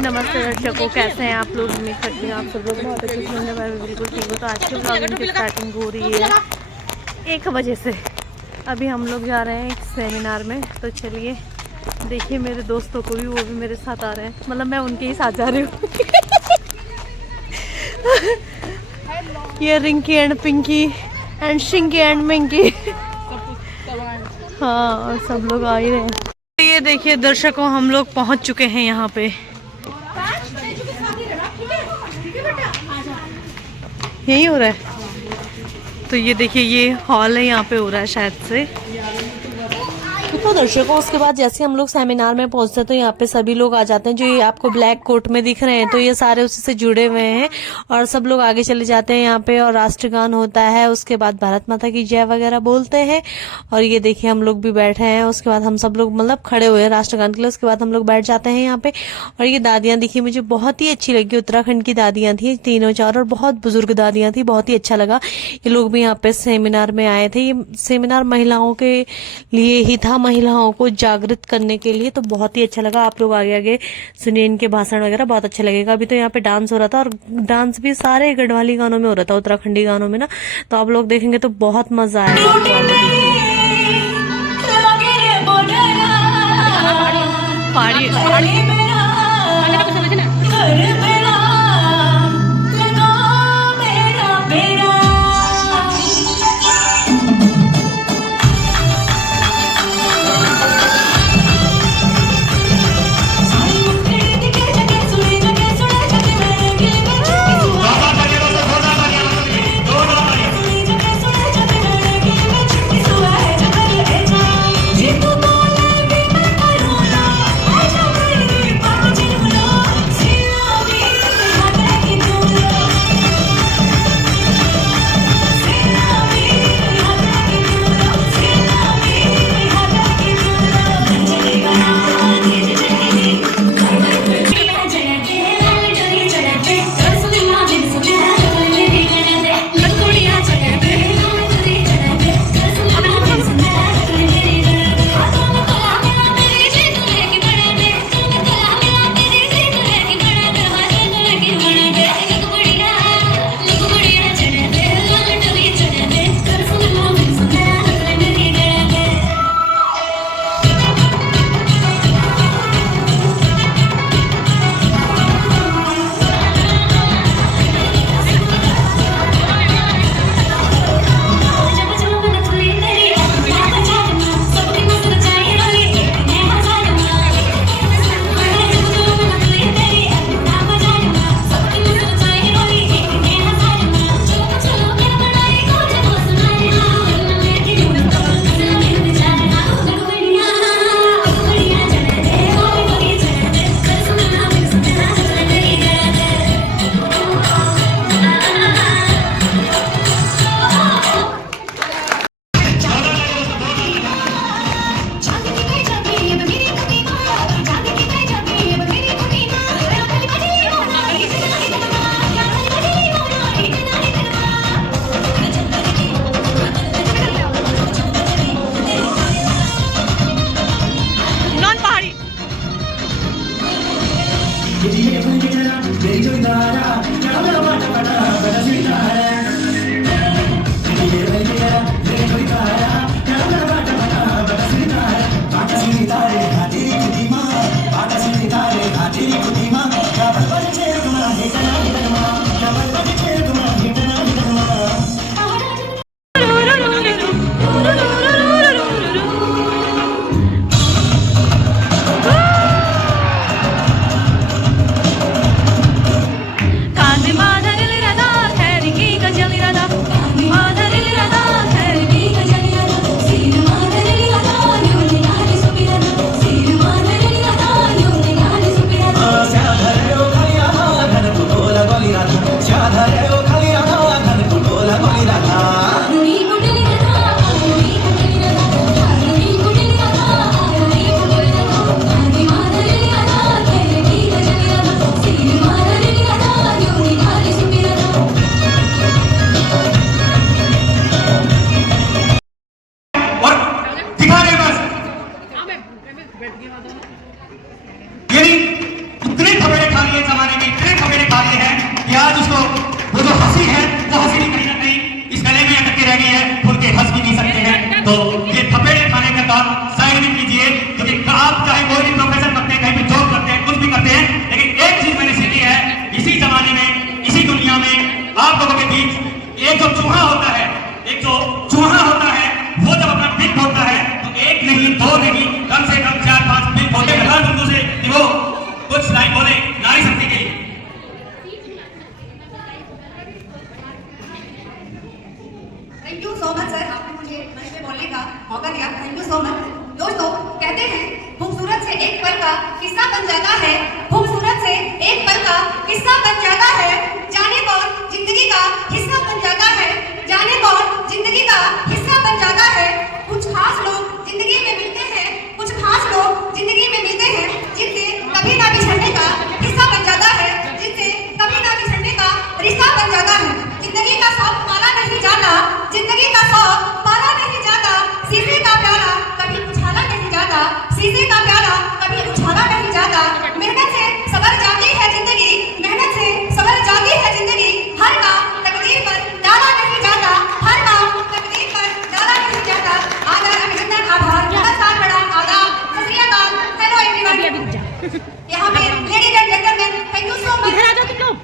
नमस्ते दर्शकों, कैसे हैं आप लोग। उम्मीद करती हूँ आप सब लोग बहुत अच्छे होंगे। मैं भी बिल्कुल ठीक हूँ। तो आज के ब्लॉगिंग की स्टार्टिंग हो रही है 1 बजे से। अभी हम लोग जा रहे हैं एक सेमिनार में। तो चलिए देखिए, मेरे दोस्तों को भी, वो भी मेरे साथ आ रहे हैं। मतलब मैं उनके ही साथ जा रही हूँ। ये Rinky and Pinky and Shinky and Minky. हाँ, और सब लोग आ ही रहे हैं। ये देखिए दर्शकों, हम लोग पहुँच चुके हैं यहाँ पे। यही हो रहा है। तो ये देखिए, ये हॉल है, यहाँ पे हो रहा है शायद से। तो दर्शकों, उसके बाद जैसे हम लोग सेमिनार में पहुंचते हैं तो यहाँ पे सभी लोग आ जाते हैं। जो ये आपको ब्लैक कोट में दिख रहे हैं, तो ये सारे उसी से जुड़े हुए हैं। और सब लोग आगे चले जाते हैं यहाँ पे, और राष्ट्रगान होता है। उसके बाद भारत माता की जय वगैरह बोलते हैं। और ये देखिए, हम लोग भी बैठे हैं। उसके बाद हम सब लोग मतलब खड़े हुए हैं राष्ट्रगान के लिए। उसके बाद हम लोग बैठ जाते हैं यहाँ पे। और ये दादियां दिखी, मुझे बहुत ही अच्छी लगी। उत्तराखंड की दादियां थी, 3 और 4, और बहुत बुजुर्ग दादियां थी। बहुत ही अच्छा लगा। ये लोग भी यहाँ पे सेमिनार में आए थे। ये सेमिनार महिलाओं के लिए ही था, महिलाओं को जागृत करने के लिए। तो बहुत ही अच्छा लगा। आप लोग आगे आगे सुनिए इनके भाषण वगैरह, बहुत अच्छा लगेगा। अभी तो यहाँ पे डांस हो रहा था, और डांस भी सारे गढ़वाली गानों में हो रहा था, उत्तराखंडी गानों में ना। तो आप लोग देखेंगे तो बहुत मजा आएगा। के जमाने में इतने थपेड़े खा लिए हैं कि आज उसको वो जो हंसी है वो हंसी भी कहीं ना कहीं इस गले में अटक के रह गई है, खुल के हंस भी नहीं सकते हैं। तो ये थपेड़े खाने का काम साइड में कीजिए, क्योंकि आप चाहे कोई भी प्रोफेशन करते हैं, कहीं भी जॉब करते हैं, कुछ भी करते हैं, लेकिन एक चीज मैंने सीखी है, इसी जमाने में, इसी दुनिया में आप लोगों के बीच एक जो चूहा होता है, एक जो चूहा होता है, वो जब अपना बिल बोलता है तो एक नहीं, दो नहीं, कम से कम 4-5 बिल बोलते लगा उनको से कि वो कुछ लाइन बोले नारी शक्ति के लिए। Thank you so much sir, आपने मुझे मंच पे बोलने का मौका दिया। Thank you so much. दोस्तों, कहते हैं खूबसूरत से एक पल का किस्सा बन जाता है, खूबसूरत से एक पल का किस्सा बन जाता है, जाने कौन जिंदगी का हिस्सा बन जाता है, जाने कौन जिंदगी का हिस्सा बन जाता है। कुछ खास लोग जिंदगी में मिलते हैं, कुछ खास लोग जिंदगी में मिलते हैं, जिनसे कभी ना बिछड़ने का हिस्सा बन जाता है, जिनसे कभी ना बिछड़ने का रिश्ता बन जाता है। जिंदगी का शौक पाला नहीं जाता, जिंदगी का शौक पाला नहीं जाता, शीशे का प्याला कभी उछाला नहीं जाता, शीशे का प्याला कभी उछाला नहीं जाता। मेहनत से सबर जाती है जिंदगी, मेहनत से सबर जाती है जिंदगी, हर काम तकदीर पर डाला नहीं जाता, हर काम तकदीर पर डाला नहीं जाता। आदर, अभिनंदन, आभार, नमस्कार, प्रणाम, आदाब, सत श्री अकाल, हेलो एवरीवन। यहाँ पे ladies and gentleman, thank you so much. इधर आ जाओ तुम लोग,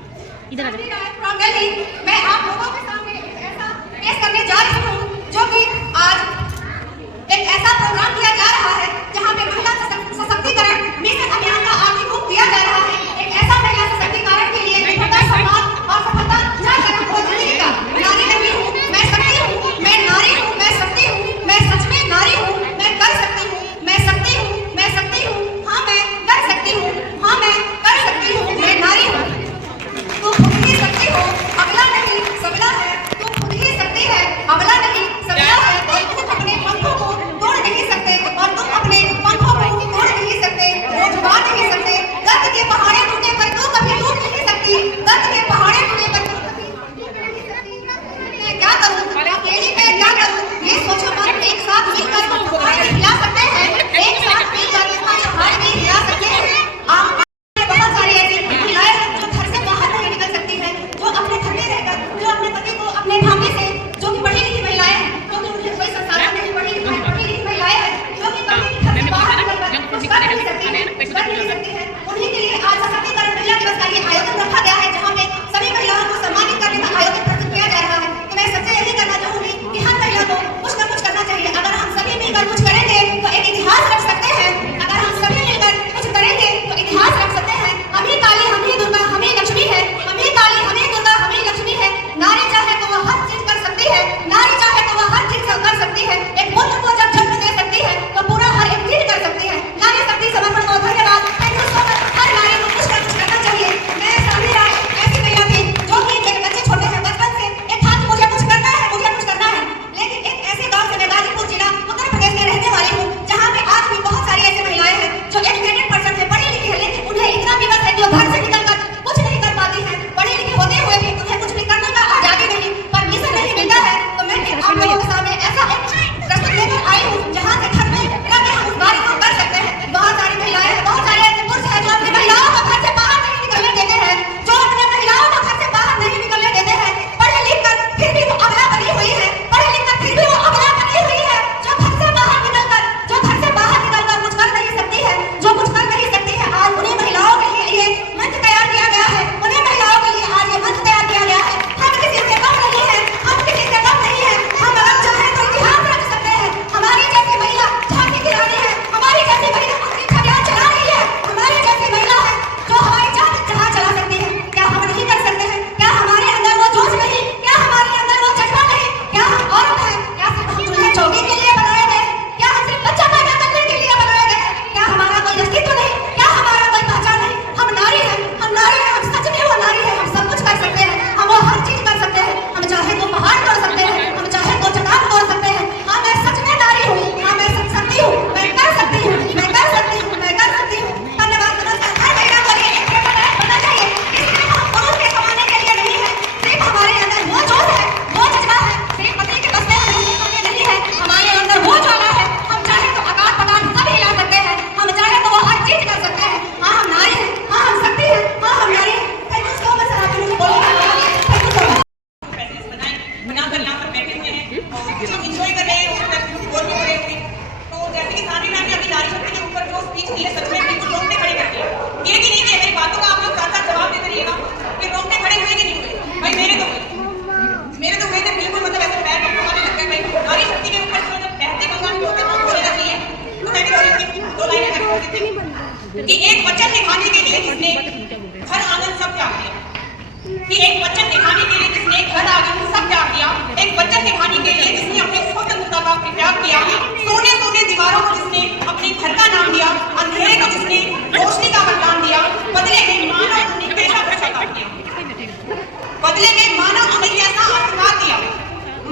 इधर आ जाओ। फ्रॉम दिल्ली, मैं आप लोगों के सामने ऐसा पेश करने जा रही हूँ जो कि आज एक ऐसा प्रोग्राम किया जा रहा है जहाँ पे महिला सशक्तिकरण मिशन अभियान का आर्थिक रूप दिया जा रहा है। एक ऐसा महिला सशक्तिकरण के लिए विफलता, सम्मान और सफलता चार कदम हो जिंदगी का। नारी नहीं हूँ, मैं शक्ति हूँ, मैं नारी हूँ, मैं शक्ति हूँ, मैं सच में नारी हूँ, मैं कर सकती हूँ, मैं शक्ति हूँ, मैं शक्ति हूँ, हाँ मैं कर सकती हूँ, हाँ मैं कर सकती हूँ, मैं नारी हूँ। तुम खुद ही शक्ति हो, अगला नहीं सबला है, तुम खुद ही शक्ति है, अगला नहीं सबला है, और तुम अपने पंखों को तोड़ नहीं सकते, और तुम अपने पंखों को तोड़ नहीं सकते। वो जुबान लिए जिसने घर आंगन सब त्याग दिया, कि एक वचन निभाने के लिए जिसने घर आंगन सब त्याग दिया, एक वचन निभाने के लिए जिसने अपनी स्वतंत्रता का परित्याग किया, सोने सोने दीवारों को जिसने अपने घर का नाम दिया, अंधेरे को जिसने रोशनी का वरदान दिया, बदले में मानव उन्हें कैसा काट दिया, बदले में मानव उन्हें कैसा आशीर्वाद दिया।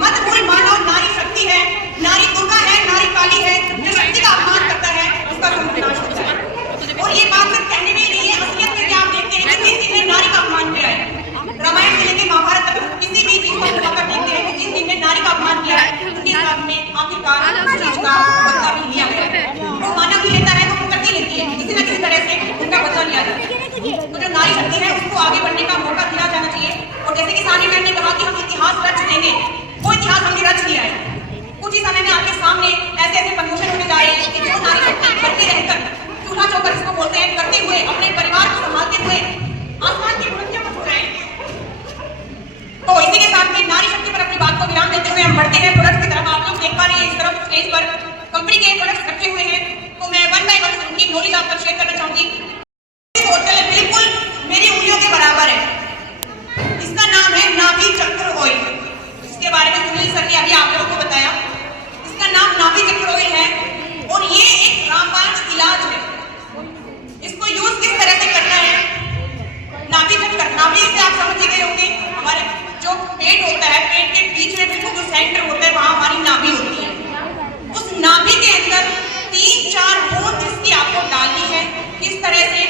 मत भूल मानव नारी शक्ति है, नारी दुर्गा है, नारी काली है, जो शक्ति का अपमान करता है उसका सर्वनाश होता है। और ये बात सिर्फ कहने में नहीं है, असलियत में क्या आप देखते हैं कि किस दिन ने नारी का अपमान किया है। रामायण से लेकर महाभारत तक किसी भी चीज को उठाकर देखते हैं कि जिस दिन ने नारी का अपमान किया है उनके साथ में आखिरकार उस चीज का बदला भी लिया गया है। वो मानव भी लेता है, वो प्रकृति लेती है, किसी न किसी तरह से उनका बदला लिया जाता है। तो जो नारी शक्ति है उसको आगे बढ़ने का मौका दिया जाना चाहिए। और जैसे कि सानी मैम ने कहा कि हम इतिहास रच देंगे, वो इतिहास हमने रच दिया है। कुछ ही समय में आपके सामने ऐसे ऐसे प्रमोशन होने जा रहे हैं कि जो नारी शक्ति घर में रहकर चूल्हा चौकर इसको बोलते हैं करते हुए अपने परिवार को संभालते हुए आसमान की बुलंदियों पर छू रहे हैं। तो इसी के साथ में नारी शक्ति पर अपनी बात को विराम देते हुए हम बढ़ते हैं प्रोडक्ट्स की तरफ। आप लोग देख पा रहे हैं इस तरफ स्टेज पर कंपनी के प्रोडक्ट्स रखे हुए हैं, तो मैं वन बाय वन उनकी नॉलेज आप तक शेयर करना चाहूंगी। बोतल बिल्कुल मेरी उंगलियों के बराबर है, इसका नाम है नाभि चक्र ऑयल। इसके बारे में सुनील सर ने अभी आप लोगों को बताया, इसका नाम नाभि चक्र ऑयल है और ये एक रामबाण इलाज है। इसको यूज किस तरह से करना है, नाभि चक्र, नाभि से आप समझ गए होंगे, हमारे जो पेट होता है, पेट के बीच में बिल्कुल जो सेंटर होता है वहां हमारी नाभि होती है। उस नाभि के अंदर 3-4 बूंद जिसकी आपको डालनी है। किस तरह से,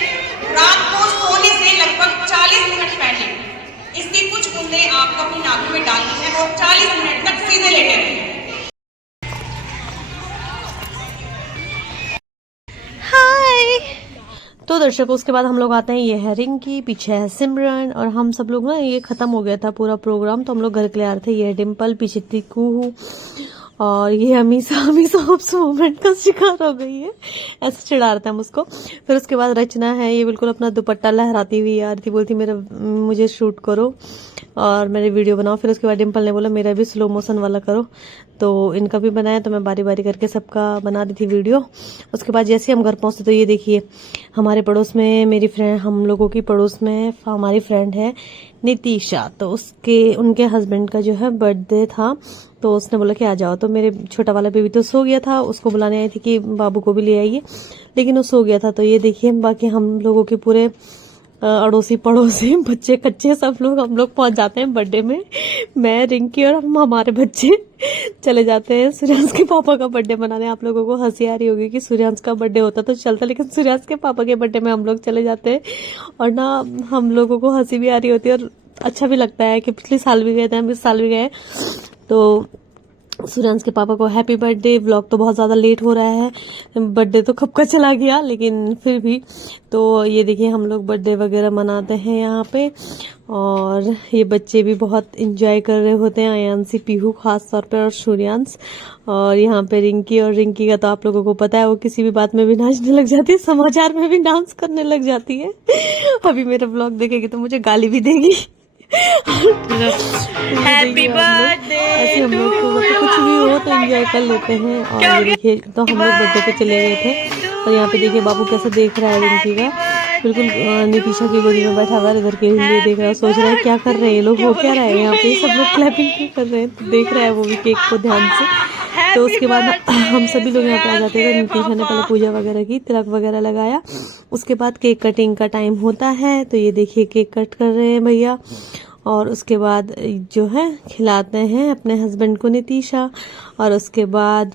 रात को सोने से लगभग 40 मिनट पहले इसकी कुछ बूंदें आपको अपनी नाभि में डालनी है और 40 मिनट तक सीधे लेटे रहें। हाय। तो दर्शकों उसके बाद हम लोग आते हैं, ये है रिंकी, पीछे है सिमरन और हम सब लोग ना, ये खत्म हो गया था पूरा प्रोग्राम तो हम लोग घर के लिए आ रहे थे। ये है डिम्पल, पीछे थी कूहू और ये हमीसा उस मोमेंट का शिकार हो गई है, ऐसे चिढ़ा रहे थे हम उसको। फिर उसके बाद रचना है, ये बिल्कुल अपना दुपट्टा लहराती हुई आ रही थी, बोलती मुझे शूट करो और मेरे वीडियो बनाओ। फिर उसके बाद डिम्पल ने बोला मेरा भी स्लो मोशन वाला करो, तो इनका भी बनाया, तो मैं बारी बारी करके सबका बना दी थी वीडियो। उसके बाद जैसे हम घर पहुंचे तो ये देखिए हमारे पड़ोस में मेरी फ्रेंड, हम लोगों की पड़ोस में हमारी फ्रेंड है नितिशा, तो उनके हस्बैंड का जो है बर्थडे था, तो उसने बोला कि आ जाओ। तो मेरे छोटा वाला बेबी तो सो गया था, उसको बुलाने आई थी कि बाबू को भी ले आइए, लेकिन वो सो गया था। तो ये देखिए बाकी हम लोगों के पूरे अड़ोसी पड़ोसी बच्चे कच्चे सब लोग हम लोग पहुंच जाते हैं बर्थडे में। मैं, रिंकी और हमारे बच्चे चले जाते हैं सूर्यांश के पापा का बर्थडे मनाने। आप लोगों को हंसी आ रही होगी कि सूर्यांश का बर्थडे होता तो चलता, लेकिन सूर्यांश के पापा के बर्थडे में हम लोग चले जाते हैं और ना हम लोगों को हंसी भी आ रही होती है और अच्छा भी लगता है कि पिछले साल भी गए थे, हम इस साल भी गए। तो सूर्यांश के पापा को हैप्पी बर्थडे। व्लॉग तो बहुत ज़्यादा लेट हो रहा है, बर्थडे तो कब का चला गया, लेकिन फिर भी। तो ये देखिए हम लोग बर्थडे वगैरह मनाते हैं यहाँ पे और ये बच्चे भी बहुत इंजॉय कर रहे होते हैं, आयांशी, पीहू खास तौर पे और सूर्यांश। और यहाँ पे रिंकी, और रिंकी का तो आप लोगों को पता है वो किसी भी बात में भी नाचने लग जाती है, समाचार में भी डांस करने लग जाती है। अभी मेरा व्लॉग देखेगी तो मुझे गाली भी देगी। हैप्पी बर्थडे ऐसे हम लोग को कुछ भी हो तो एंजॉय कर लेते हैं। और ये देखिए तो हम लोग बर्थडे पे चले गए थे और यहाँ पे देखिए बाबू कैसे देख रहा है रिंकी का, बिल्कुल नितिशा की गोदी में बैठा हुआ है, इधर के लिए देख रहा है, सोच रहा है क्या कर रहे हैं ये लोग, हो क्या रहा है यहाँ पे, सब लोग क्लैपिंग कर रहे हैं, तो देख रहा है वो भी केक को ध्यान से। तो उसके बाद हम सभी लोग यहाँ पे आ जाते हैं। नितिशा ने पहले पूजा वगैरह की, तिलक वगैरह लगाया, उसके बाद केक कटिंग का टाइम होता है। तो ये देखिए केक कट कर रहे हैं भैया और उसके बाद जो है खिलाते हैं अपने हस्बैंड को नितिशा, और उसके बाद